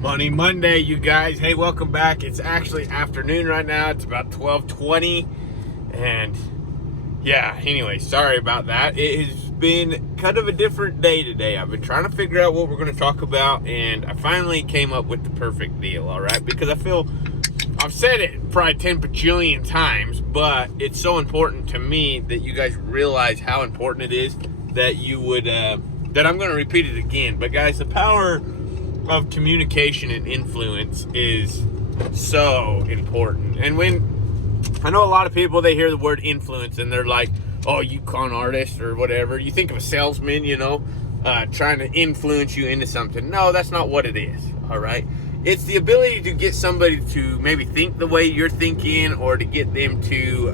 Money Monday, you guys. Hey, welcome back. It's actually afternoon right now. It's about 12:20, and yeah, anyway, sorry about that. It has been kind of a different day today. I've been trying to figure out what we're going to talk about, and I finally came up with the perfect deal, all right? Because I feel I've said it probably 10 bajillion times, but it's so important to me that you guys realize how important it is that you would, that I'm going to repeat it again. But guys, the power of communication and influence is so important. And when I know a lot of people, they hear the word influence and they're like, oh, you con artist or whatever. You think of a salesman, trying to influence you into something. No, that's not what it is. All right. It's the ability to get somebody to maybe think the way you're thinking, or to get them to,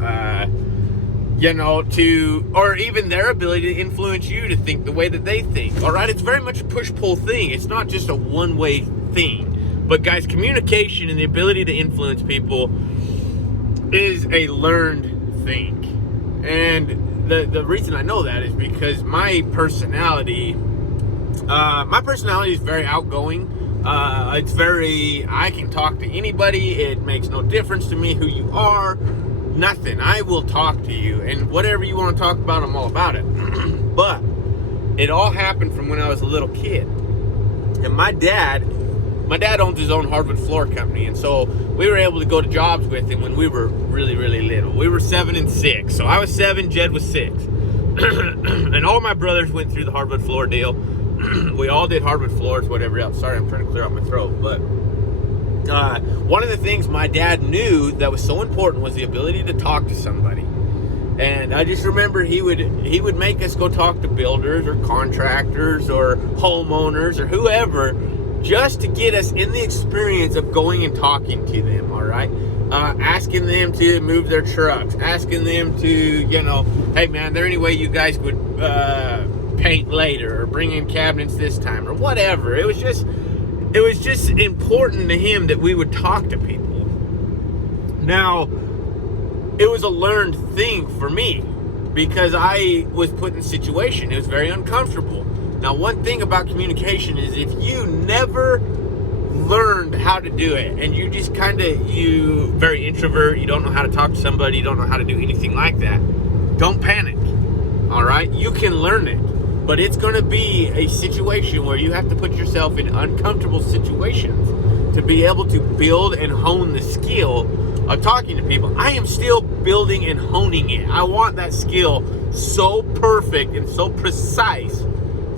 or even their ability to influence you to think the way that they think. All right. It's very much a push-pull thing. It's not just a one-way thing. But guys, communication and the ability to influence people is a learned thing. And the reason I know that is because my personality is very outgoing. I can talk to anybody. It makes no difference to me who you are. Nothing. I will talk to you, and whatever you want to talk about, I'm all about it. But it all happened from when I was a little kid. And my dad owns his own hardwood floor company, and so we were able to go to jobs with him when we were really, really little. We were 7 and 6. So I was 7, Jed was 6. And all my brothers went through the hardwood floor deal. We all did hardwood floors, whatever else. Sorry, I'm trying to clear out my throat. But one of the things my dad knew that was so important was the ability to talk to somebody. And I just remember he would make us go talk to builders or contractors or homeowners or whoever, just to get us in the experience of going and talking to them, all right? Asking them to move their trucks, asking them to, hey man, there any way you guys would paint later, or bring in cabinets this time, or whatever. It was just important to him that we would talk to people. Now, it was a learned thing for me because I was put in a situation. It was very uncomfortable. Now, one thing about communication is if you never learned how to do it, and you just you very introvert, you don't know how to talk to somebody, you don't know how to do anything like that, don't panic, all right? You can learn it, but it's going to be a situation where you have to put yourself in uncomfortable situations to be able to build and hone the skill of talking to people. I am still building and honing it. I want that skill so perfect and so precise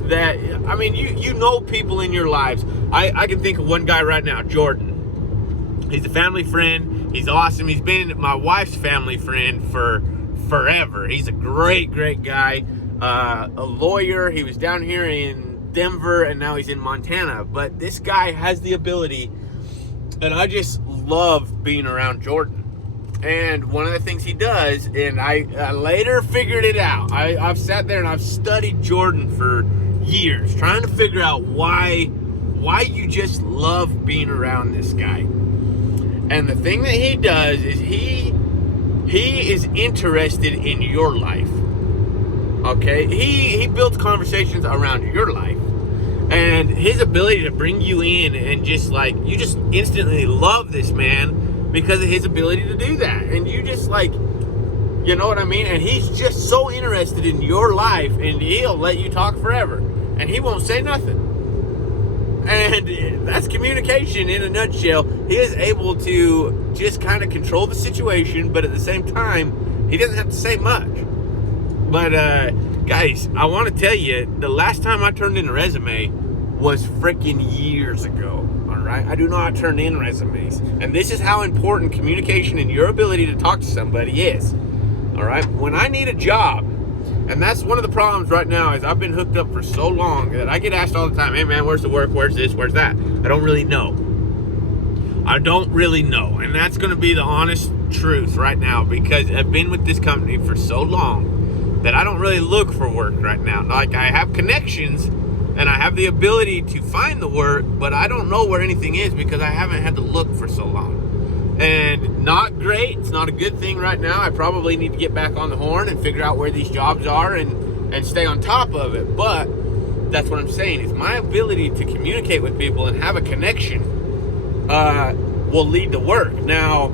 that, you know people in your lives. I can think of one guy right now, Jordan. He's a family friend. He's awesome. He's been my wife's family friend for forever. He's a great, great guy. A lawyer. He was down here in Denver, and now he's in Montana. But this guy has the ability, and I just love being around Jordan. And one of the things he does, and I later figured it out. I've sat there and I've studied Jordan for years, trying to figure out why you just love being around this guy. And the thing that he does is he is interested in your life. Okay, he builds conversations around your life, and his ability to bring you in and just you just instantly love this man because of his ability to do that. And you just you know what I mean? And he's just so interested in your life, and he'll let you talk forever, and he won't say nothing. And that's communication in a nutshell. He is able to just kind of control the situation, but at the same time, he doesn't have to say much. But, guys, I want to tell you, the last time I turned in a resume was freaking years ago, all right? I do not turn in resumes. And this is how important communication and your ability to talk to somebody is, all right? When I need a job, and that's one of the problems right now, is I've been hooked up for so long that I get asked all the time, hey, man, where's the work? Where's this? Where's that? I don't really know. And that's going to be the honest truth right now, because I've been with this company for so long that I don't really look for work right now. I have connections and I have the ability to find the work, but I don't know where anything is because I haven't had to look for so long. And not great. It's not a good thing right now. I probably need to get back on the horn and figure out where these jobs are and stay on top of it. But that's what I'm saying, is my ability to communicate with people and have a connection will lead to work. Now,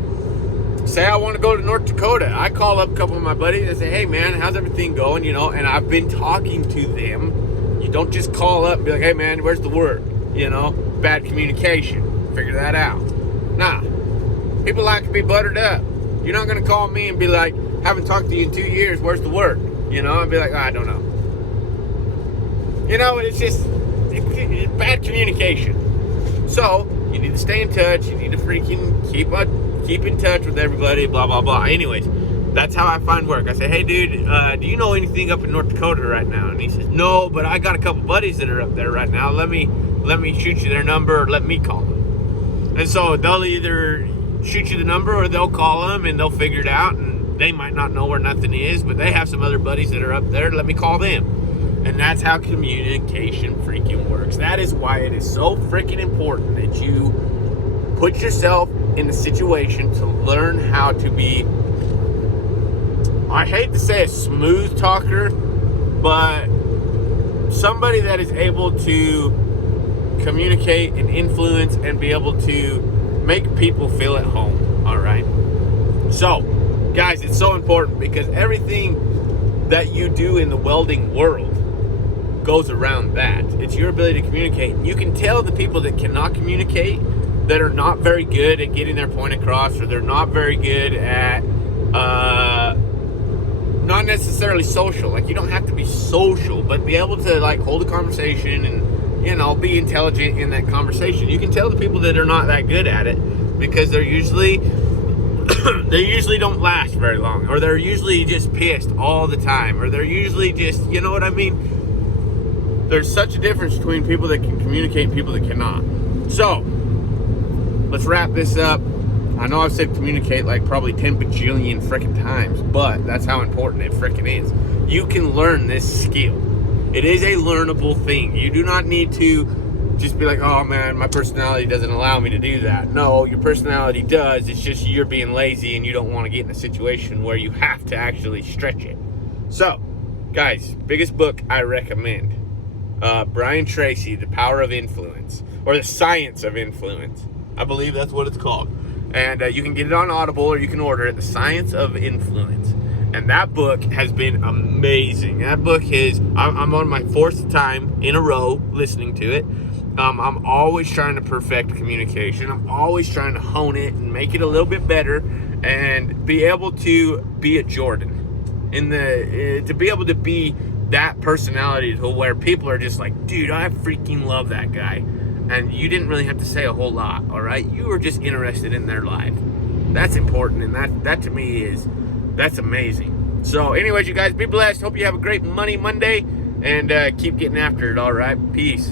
say I want to go to North Dakota. I call up a couple of my buddies and say, hey man, how's everything going? You know, and I've been talking to them. You don't just call up and be like, hey man, where's the work? You know, bad communication. Figure that out. Nah, people like to be buttered up. You're not going to call me and be like, haven't talked to you in 2 years, where's the work? You know, and be like, I don't know. You know, it's just it's bad communication. So, you need to stay in touch. You need to freaking keep in touch with everybody, blah, blah, blah. Anyways, that's how I find work. I say, hey, dude, do you know anything up in North Dakota right now? And he says, no, but I got a couple buddies that are up there right now. Let me shoot you their number or let me call them. And so they'll either shoot you the number or they'll call them and they'll figure it out. And they might not know where nothing is, but they have some other buddies that are up there. Let me call them. And that's how communication freaking works. That is why it is so freaking important that you put yourself in the situation to learn how to be, I hate to say a smooth talker, but somebody that is able to communicate and influence and be able to make people feel at home. All right. So, guys, it's so important because everything that you do in the welding world goes around that. It's your ability to communicate. You can tell the people that cannot communicate, that are not very good at getting their point across, or they're not very good at not necessarily social. Like, you don't have to be social, but be able to like hold a conversation and, you know, be intelligent in that conversation. You can tell the people that are not that good at it because they're usually they usually don't last very long, or they're usually just pissed all the time, or they're usually just, you know what I mean? There's such a difference between people that can communicate and people that cannot. So, let's wrap this up. I know I've said communicate like probably 10 bajillion freaking times, but that's how important it freaking is. You can learn this skill. It is a learnable thing. You do not need to just be like, oh man, my personality doesn't allow me to do that. No, your personality does. It's just you're being lazy and you don't want to get in a situation where you have to actually stretch it. So, guys, biggest book I recommend. Brian Tracy, The Power of Influence, or The Science of Influence. I believe that's what it's called. And you can get it on Audible or you can order it, The Science of Influence. And that book has been amazing. That book is, I'm on my 4th time in a row listening to it. I'm always trying to perfect communication. I'm always trying to hone it and make it a little bit better and be able to be a Jordan. To be able to be that personality to where people are just like, dude, I freaking love that guy. And you didn't really have to say a whole lot, all right? You were just interested in their life. That's important, and that to me that's amazing. So anyways, you guys, be blessed. Hope you have a great Money Monday, and keep getting after it, all right? Peace.